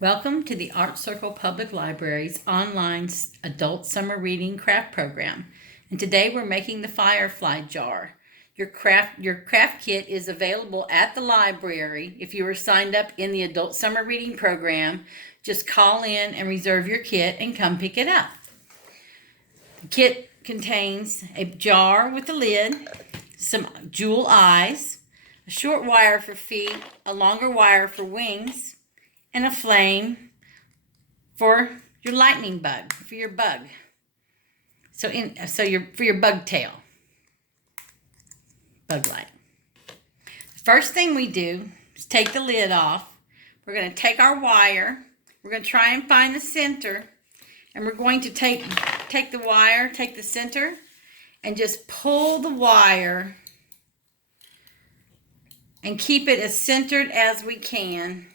Welcome to the Art Circle Public Library's online adult summer reading craft program. And today we're making the Firefly Jar. Your craft kit is available at the library. If you are signed up in the adult summer reading program, just call in and reserve your kit and come pick it up. The kit contains a jar with a lid, some jewel eyes, a short wire for feet, a longer wire for wings, and a flame for your lightning bug, for your bug. For your bug tail, bug light. The first thing we do is take the lid off. We're going to take our wire. We're going to try and find the center, and we're going to take the wire, take the center, and just pull the wire and keep it as centered as we can.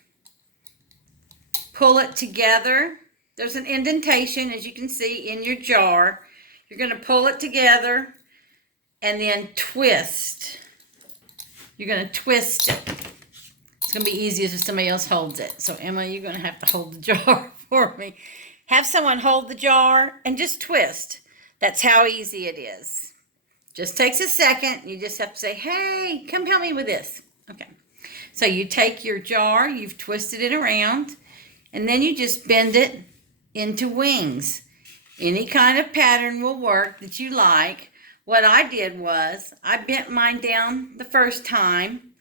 Pull it together. There's an indentation, as you can see, in your jar. You're going to pull it together and then twist. You're going to twist it. It's going to be easier if somebody else holds it. So, Emma, you're going to have to hold the jar for me. Have someone hold the jar and just twist. That's how easy it is. Just takes a second. You just have to say, hey, come help me with this. Okay. So you take your jar, you've twisted it around, and then you just bend it into wings. Any kind of pattern will work that you like. What I did was I bent mine down the first time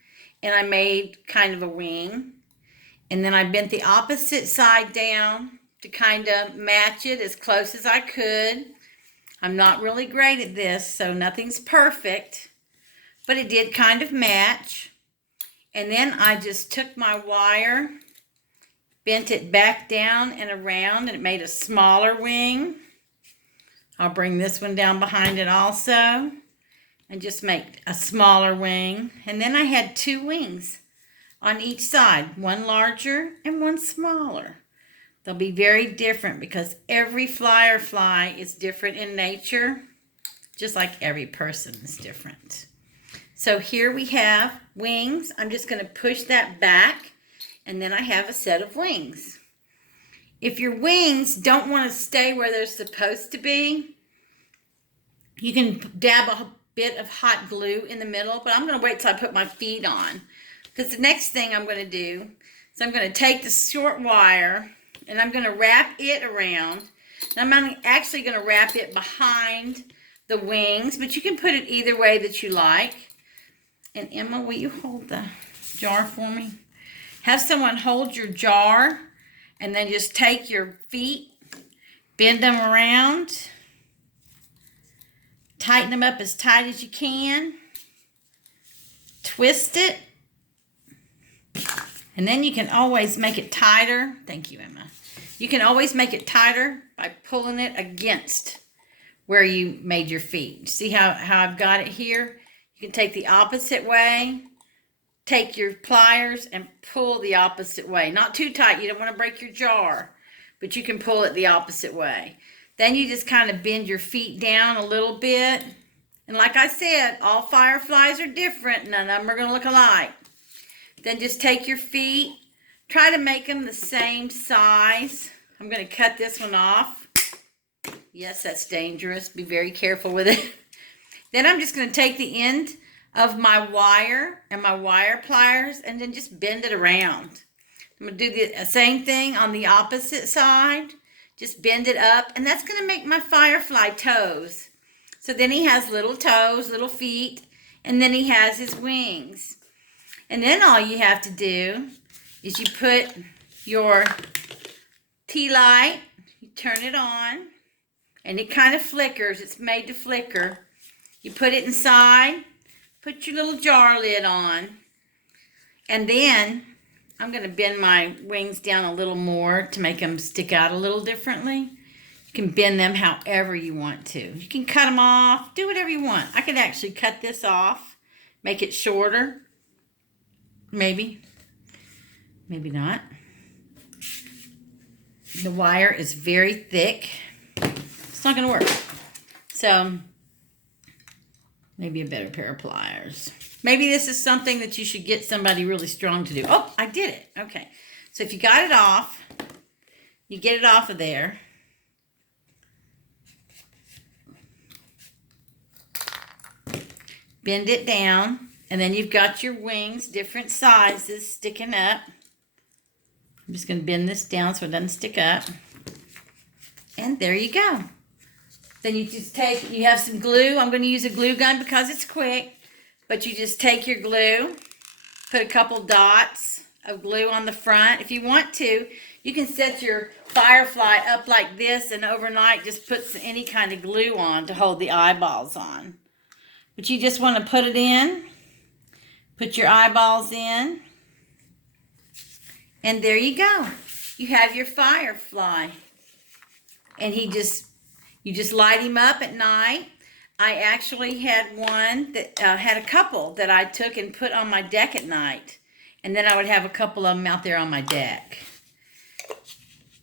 and I made kind of a wing. And then I bent the opposite side down to kind of match it as close as I could. I'm not really great at this, so nothing's perfect, but it did kind of match. And then I just took my wire, bent it back down and around, and it made a smaller wing. I'll bring this one down behind it also and just make a smaller wing. And then I had two wings on each side, one larger and one smaller. They'll be very different because every firefly is different in nature, just like every person is different. So here we have wings. I'm just going to push that back. And then I have a set of wings. If your wings don't want to stay where they're supposed to be, you can dab a bit of hot glue in the middle, but I'm going to wait till I put my feet on. Because the next thing I'm going to do is I'm going to take the short wire and I'm going to wrap it around. And I'm actually going to wrap it behind the wings, but you can put it either way that you like. And Emma, will you hold the jar for me? Have someone hold your jar and then just take your feet, bend them around, tighten them up as tight as you can, twist it, and then you can always make it tighter. Thank you, Emma. You can always make it tighter by pulling it against where you made your feet. See how I've got it here? You can take the opposite way. Take your pliers and pull the opposite way. Not too tight. You don't want to break your jar, but you can pull it the opposite way. Then you just kind of bend your feet down a little bit. And like I said, all fireflies are different. None of them are going to look alike. Then just take your feet. Try to make them the same size. I'm going to cut this one off. Yes, that's dangerous. Be very careful with it. Then I'm just going to take the end of my wire and my wire pliers and then just bend it around. I'm going to do the same thing on the opposite side. Just bend it up, and that's going to make my firefly toes. So then he has little toes, little feet, and then he has his wings. And then all you have to do is you put your tea light, you turn it on, and it kind of flickers. It's made to flicker. You put it inside. Put your little jar lid on, and then I'm going to bend my wings down a little more to make them stick out a little differently. You can bend them however you want to. You can cut them off, do whatever you want. I could actually cut this off, make it shorter. Maybe. Maybe not. The wire is very thick. It's not going to work. So maybe a better pair of pliers. Maybe this is something that you should get somebody really strong to do. Oh, I did it. Okay. So if you got it off, You get it off of there. Bend it down, and then you've got your wings, different sizes, sticking up. I'm just going to bend this down so it doesn't stick up. And there you go. Then you just take, you have some glue. I'm going to use a glue gun because it's quick. But you just take your glue, put a couple dots of glue on the front. If you want to, you can set your Firefly up like this, and overnight just put any kind of glue on to hold the eyeballs on. But you just want to put it in, put your eyeballs in, and there you go. You have your Firefly. And you just light him up at night. I actually had one that had a couple that I took and put on my deck at night. And then I would have a couple of them out there on my deck.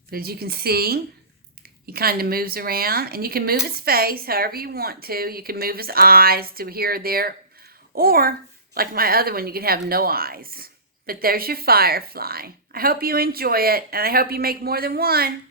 But as you can see, he kind of moves around. And you can move his face however you want to. You can move his eyes to here or there. Or, like my other one, you can have no eyes. But there's your Firefly. I hope you enjoy it, and I hope you make more than one.